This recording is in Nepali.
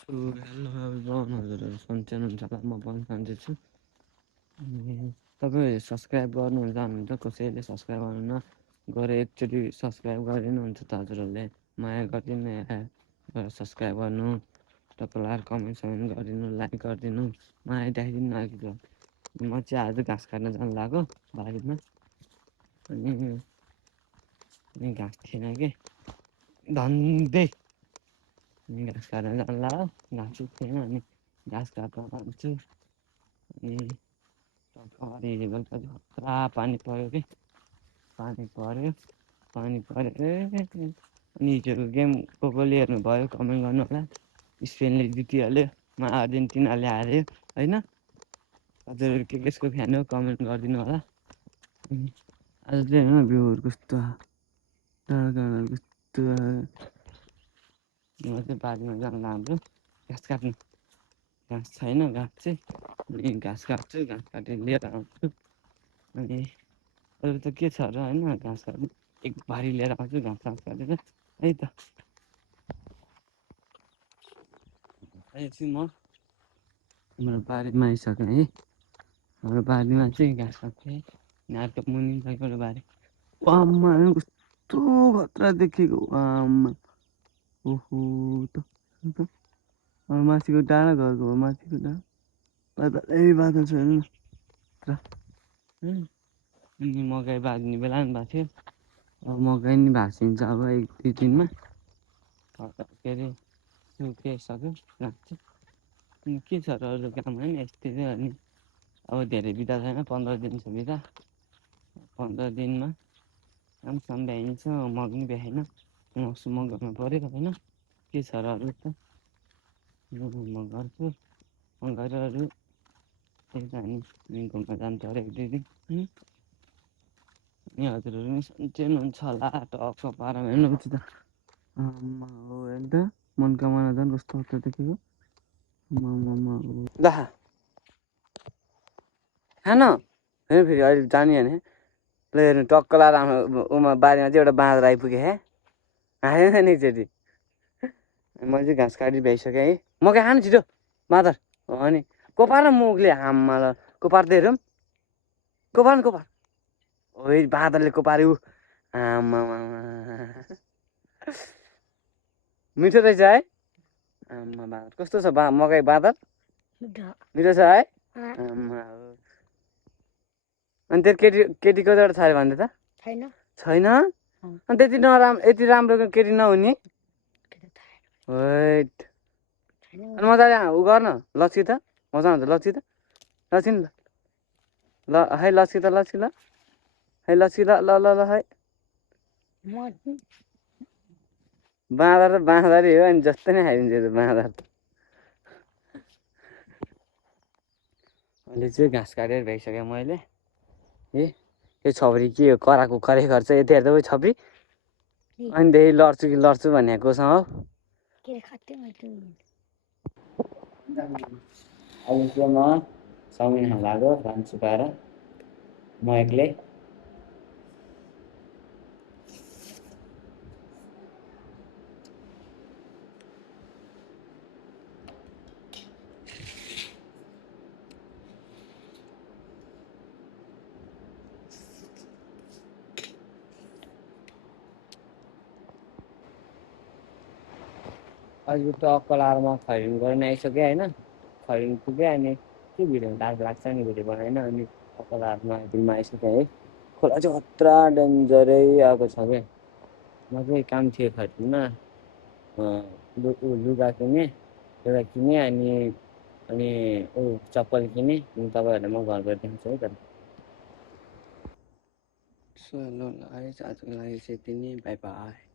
सो हेलो एभ्रिवान हजुरहरू सन्चै हुनुहुन्छ होला म पनि सन्चै छु अनि तपाईँ सब्सक्राइब गर्नुहुन्छ भन्नुहुन्छ कसैले सब्सक्राइब गर्नुहुन्न गरे एकचोटि सब्सक्राइब गरिदिनुहुन्छ त हजुरहरूले माया गरिदिनु यार सब्सक्राइब गर्नु तपाईँलाई कमेन्ट समेन्ट गरिदिनु लाइक गरिदिनु माया देखाइदिनु अलिकति म चाहिँ आज घाँस काट्न जानु लाग्यो बारीमा अनि घाँस थिएन कि धन्दै घाँस काट्न जानु लाग्यो घाँस थिएन अनि घाँस काट्न जान्छु अनि टक्क बेलुका खतरा पानी पऱ्यो कि पानी पऱ्यो अनि हिजोको गेम कसले हेर्नुभयो कमेन्ट गर्नु होला स्पेनले जितिहाल्यो अर्जेन्टिनाले हार्यो होइन हजुरहरू कसको फ्यान हो कमेन्ट गरिदिनु होला आज चाहिँ होइन भ्यूहरू कस्तो कस्तो म चाहिँ बारीमा जानु लाग्छु घाँस काट्नु घाँस छैन घाँस चाहिँ अनि घाँस काट्छु घाँस काटेर लिएर आउँछु अनि अरू त के छ र होइन घाँस काट्नु एक भारी लिएर आउँछु घाँस काटेर है त आएपछि म हाम्रो बारीमा आइसकेँ है हाम्रो बारीमा चाहिँ घाँस काट्छु यहाँको मुनि भएको बारी आम्मा कस्तो खतरा देखेको आम्मा ओहो त माथिको डाँडा घरको हो माथिको डाँडा बादलै बादल छ हेर्नु न अनि मकै बाँध्ने बेला पनि भएको थियो अब मकै नि भाँसिन्छ अब एक दुई दिनमा के अरे सुकिसक्यो राख्छु अनि के छ र अरू काम होइन यस्तै चाहिँ अनि अब धेरै बिदा छैन 15 दिन छ बिदा 15 दिनमा राम्रोसँग भ्याइन्छ मग पनि भ्याएन मग गर्नु पऱ्यो होइन के छ र अरू त म गर्छु म गरेर अरू त्यही त अनि घुम्न जान्छ अरे एक दुई दिन अनि हजुरहरू पनि सन्चै हुनुहुन्छ होला टक्क पारामा हेर्नुहुन्छ त आम्मा हो हेर्नु त मनकामना झन् कस्तो खतरा देखेको ला खान हेर्नु फेरि अहिले जाने होइन ल हेर्नु टक्क लाएर आफ्नो उमा बारीमा चाहिँ एउटा बाँदर आइपुग्यो हे आएन नि एकचोटि मैले चाहिँ घाँस काटी भ्याइसकेँ है मकै खानु छिटो बाँदर हो अनि कोपार न मुखले आम्मा ल कोपार्दै हेरौँ कोपार ओइ बाँदरले कोपार्यो आम्मा मिठो रहेछ है आम्मा बाँदर कस्तो छ मकै बाँदर मिठो छ है आम्मा अनि त्यो केटी कतिवटा छ अरे भन्दै त छैन अनि त्यति यति राम्रो केटी नहुने वेट अनि मजाले उ गर्न लस्की त मजा हुन्छ लस्की त लस्की नि ल है लस्की त लस्की ल है लस्की ल ल ल ल है बाँदर त बाँदरै हो अनि जस्तो नै खाइदिन्छ त्यो बाँदर अहिले चाहिँ घाँस काटेर भ्याइसकेँ मैले ए यो छपरी के हो कराएको खरे गर्छ यति हेर्दा उयो छपरी अनिदेखि लड्छु कि लड्छु भनेकोसँग हौ अहिले चाहिँ म चाउमिन खान लाग्यो रान्छु पाएर म एक्लै अहिले टक्क लाएर म खैरिङ गर्न आइसकेँ होइन खैरिङ पुगेँ अनि के भिडियो लाग्छ नि भिडियो बनाएन अनि टक्क लाएर म आइपुग्नु आइसकेँ है खोला चाहिँ खतरा डेन्जरै आएको छ क्या म चाहिँ काम थियो खैरिङमा लुगा किनेँ अनि चप्पल किनेँ अनि तपाईँहरूलाई म घर गएर देखाउँछु है त सो हेलो गाइस आजको लागि चाहिँ यति नै बाई बाई